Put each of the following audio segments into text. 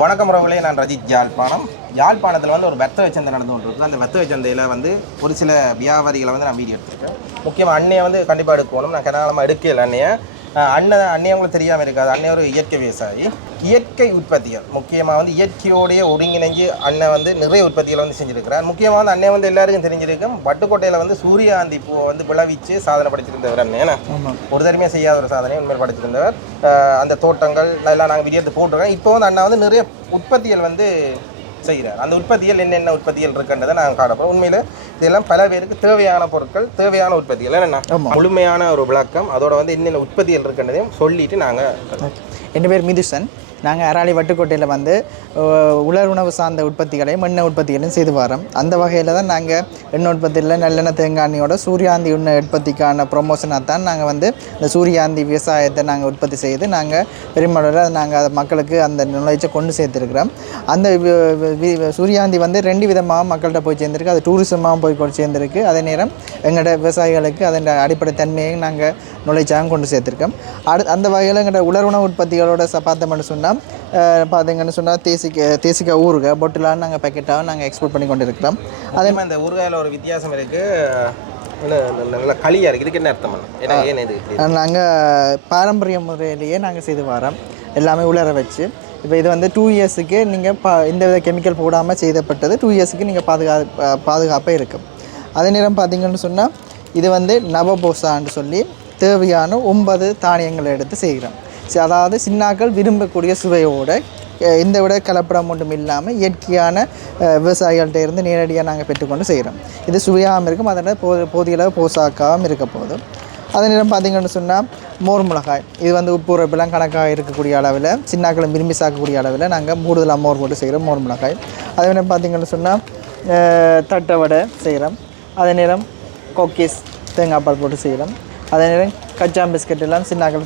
வணக்கம் ரவுலே நான் ரஜித் யாழ்ப்பாணம். யாழ்ப்பாணத்தில் வந்து ஒரு வெத்த சந்தை நடந்து கொண்டிருக்கு அந்த வெத்த சந்தையில் வந்து ஒரு சில வியாபாரிகளை வந்து நான் வீடியோ எடுத்திருக்கேன். முக்கியமாக அன்னையை வந்து கண்டிப்பாக எடுக்கணும். நான் கனகாலமாக எடுக்கல அன்னையை. அண்ணன் அண்ணன் உங்களுக்கு தெரியாமல் இருக்காது. அண்ணன் ஒரு இயற்கை விவசாயி. இயற்கை உற்பத்திகள். முக்கியமாக வந்து இயற்கையோடைய ஒருங்கிணைஞ்சு அண்ணன் வந்து நிறைய உற்பத்திகளை வந்து செஞ்சிருக்கிறார். முக்கியமாக வந்து அண்ணன் வந்து எல்லாருக்கும் தெரிஞ்சிருக்கும் வட்டுக்கோட்டையில் வந்து சூரியகாந்தி பூவை வந்து விளைவிச்சு சாதனை படைச்சிருந்தவர் அண்ணன் ஏன்னா ஒரு தடவையுமே செய்யாத ஒரு சாதனை உண்மையில் படைச்சிருந்தவர். அந்த தோட்டங்கள் எல்லாம் நாங்கள் வீடியோ எடுத்து போட்டிருக்கோம். இப்போ வந்து அண்ணா வந்து நிறைய உற்பத்திகள் வந்து செய்கிறார். அந்த உற்பத்திகள் என்னென்ன உற்பத்திகள் இருக்குன்றதை நாங்கள் காணப்போம் உண்மையில் இதெல்லாம் பல பேருக்கு தேவையான பொருட்கள் தேவையான உற்பத்திகள். என்னென்ன முழுமையான ஒரு விளக்கம். அதோட வந்து என்னென்ன உற்பத்திகள் இருக்குன்றதையும் சொல்லிட்டு நாங்கள் என் பேர்? மிதுசன். நாங்கள் அராளி வட்டுக்கோட்டையில் வந்து உலர் உணவு சார்ந்த உற்பத்திகளையும் எண்ணெய் உற்பத்திகளையும் செய்து வரோம். அந்த வகையில் தான் நாங்கள் எண்ணெய் உற்பத்தியில் நல்லெண்ணெய் தேங்காய் சூரியாந்தி எண்ணெய் உற்பத்திக்கான ப்ரொமோஷனாக தான் நாங்கள் வந்து இந்த சூரியாந்தி விவசாயத்தை நாங்கள் உற்பத்தி செய்து நாங்கள் பெருமளவில் நாங்கள் அதை மக்களுக்கு அந்த நுழைச்சை கொண்டு சேர்த்துருக்குறோம். அந்த வி- சூரியாந்தி வந்து ரெண்டு விதமாக மக்கள்கிட்ட போய் சேர்ந்துருக்கு. அது டூரிசமாகவும் போய் கொண்டு சேர்ந்துருக்கு. அதே நேரம் எங்களோட விவசாயிகளுக்கு அதன் அடிப்படை தன்மையை நாங்கள் நுழைச்சாங்க கொண்டு சேர்த்துருக்கோம். அடு அந்த வகையில் எங்களோட உணவு உற்பத்திகளோட ச சொன்னால் பார்த்தீங்கன்னு சொன்னால் தேசிக்க தேசிக்காய் ஊறுகாய் பொட்டிலான்னு நாங்கள் பேக்கெட்டாக நாங்கள் எக்ஸ்போர்ட் பண்ணி கொண்டு இருக்கிறோம் அதே மாதிரி இந்த ஊறுகாயில் ஒரு வித்தியாசம் இருக்குது நல்ல களியாக இருக்குது இதுக்கு என்ன அர்த்தம் ஏன்னா ஏன் இது? நாங்கள் பாரம்பரிய முறையிலேயே நாங்கள் செய்து வரோம். எல்லாமே உலர வச்சு. இப்போ இது வந்து டூ இயர்ஸுக்கு நீங்கள் பா எந்த வித கெமிக்கல் போடாமல் செய்தப்பட்டது டூ இயர்ஸுக்கு நீங்கள் பாதுகா பாதுகாப்பாக இருக்கும். அதே நேரம் பார்த்தீங்கன்னு சொன்னால் இது வந்து நவபோசான்னு சொல்லி தேவையான ஒன்பது தானியங்களை எடுத்து செய்கிறோம். அதாவது சின்னாக்கள் விரும்பக்கூடிய சுவையோடு இந்த எந்த விட கலப்படம் ஒன்றும் இல்லாமல் இயற்கையான விவசாயிகள்கிட்ட இருந்து நேரடியாக நாங்கள் பெற்றுக்கொண்டு செய்கிறோம். இது சுவையாகவும் இருக்கும் அதனால் போ போதிய அளவு போசாக்காகவும் இருக்க போதும். அதே நேரம் பார்த்தீங்கன்னு சொன்னால் மோர் மிளகாய். இது வந்து உப்பு உரைப்பெல்லாம் கணக்காக இருக்கக்கூடிய அளவில் சின்னாக்களும் விரும்பி சாக்கக்கூடிய அளவில் நாங்கள் கூடுதலாக மோர் போட்டு செய்கிறோம் மோர் மிளகாய். அதே நேரம் பார்த்தீங்கன்னு சொன்னால் தட்டை வடை செய்கிறோம். அதே நேரம் கொக்கீஸ் தேங்காய் பால் போட்டு செய்கிறோம். அதே நேரம் கச்சா பிஸ்கட் எல்லாம் சின்னாக்கள்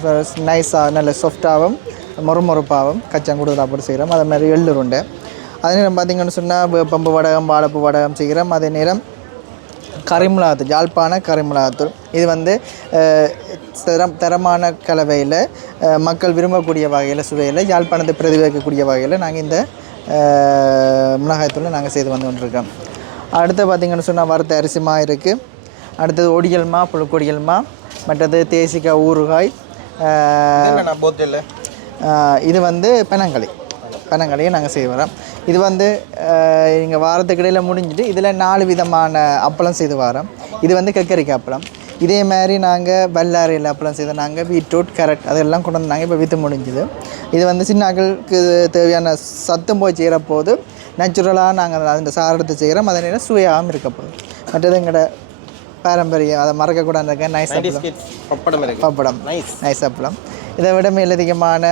நைஸாக நல்ல சாஃப்டாகவும் மொறுமொறுப்பாகவும் கச்சான் கூடுதலாக போட்டு செய்கிறோம் அதே மாதிரி எள்ளு உண்டு அதே நேரம் பார்த்தீங்கன்னு சொன்னால் பம்பு வடகம் வாழைப்பு வடகம் செய்கிறோம் அதே நேரம் கரிமிளகாத்தூள் யாழ்ப்பாண கரிமிளகாத்தூள். இது வந்து தரம் தரமான கலவையில் மக்கள் விரும்பக்கூடிய வகையில் சுவையில் யாழ்ப்பாணத்தை பிரதிபலிக்கக்கூடிய வகையில் நாங்கள் இந்த அஹ், மிளகாய்த்தூளை நாங்கள் செய்து வந்து கொண்டிருக்கோம். அடுத்து பார்த்திங்கன்னு சொன்னால் வறுத்த அரிசிமா இருக்குது அடுத்தது ஒடியல்மா புழுக்கொடியல்மா மற்றது தேசிக்காய் ஊறுகாய் இது வந்து பெனங்களி பெனங்களியை நாங்கள் செய்து வரோம். இது வந்து இங்கே வாரத்துக்கு இடையில் முடிஞ்சுட்டு இதில் நாலு விதமான அப்பளம் செய்து வரோம். இது வந்து கக்கரிக்காய் அப்பளம். இதே மாதிரி நாங்கள் வல்லாரையில் அப்பளம் செய்த நாங்கள் பீட்ரூட் கேரட் அதெல்லாம் கொண்டு வந்து நாங்கள் இப்போ விற்று முடிஞ்சுது. இது வந்து சின்னாக்களுக்கு தேவையான சத்தம் போய் செய்கிற போது நேச்சுரலாக நாங்கள் அந்த சார் எடுத்து செய்கிறோம் அதே நேரம் சுவையாகவும் இருக்க போகுது. மற்றது எங்களோட பாரம்பரியம் அதை மறக்கக்கூடாது இருக்க nice pappadam pappadam. Nice nice அப்பளம். இதை விட மேலதிகமான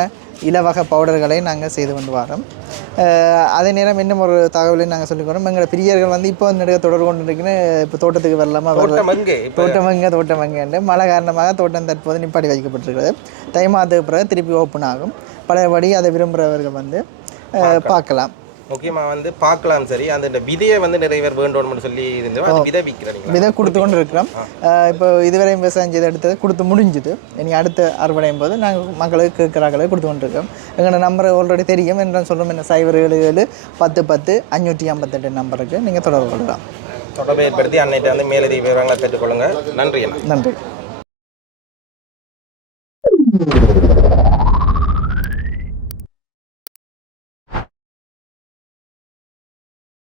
இலவக பவுடர்களை நாங்கள் செய்து கொண்டு வரோம். அதே நேரம் இன்னும் ஒரு தகவலையும் நாங்கள் சொல்லிக்கிறோம் எங்களோட பிரியர்கள் வந்து இப்போ வந்து நெடுக தொடர்பு கொண்டு இருக்குன்னு இப்போ தோட்டத்துக்கு வரலாமா? வரல தோட்டம் எங்கே இப்போ. தோட்டம் எங்கே தோட்டம் எங்கேன்னு மழை காரணமாக தோட்டம் தற்போது நிப்பாட்டி வைக்கப்பட்டிருக்கிறது. தை மாதத்துக்கு பிறகு திருப்பி ஓப்பன் ஆகும். பழையபடி அதை விரும்புகிறவர்கள் வந்து பார்க்கலாம். முக்கியமாக வந்து பார்க்கலாம் சரி. அந்த விதையை வந்து நிறைய பேர் வேண்டணும்னு சொல்லி இருந்தோம் விதை விற்கிறீங்களா விதை கொடுத்து கொண்டு இருக்கிறோம் இப்போ இதுவரை விவசாயம் செய்து எடுத்தது கொடுத்து முடிஞ்சுது. இனி அடுத்த அறுவடையும் போது நாங்கள் மக்களுக்கு கேட்குறாங்களே கொடுத்து கொண்டிருக்கோம் எங்களோட நம்பர் ஆல்ரெடி தெரியும். என்று சொல்லும் என்ன சைபர் ஏழு ஏழு பத்து பத்து அஞ்சூற்றி ஐம்பத்தெட்டு நம்பருக்கு நீங்கள் தொடர்பு கொள்ளலாம். தொடர்பு ஏற்படுத்தி அன்னைட்ட வந்து மேலதிக விவரங்களை பெற்றுக்கொள்ளுங்க நன்றி நன்றி.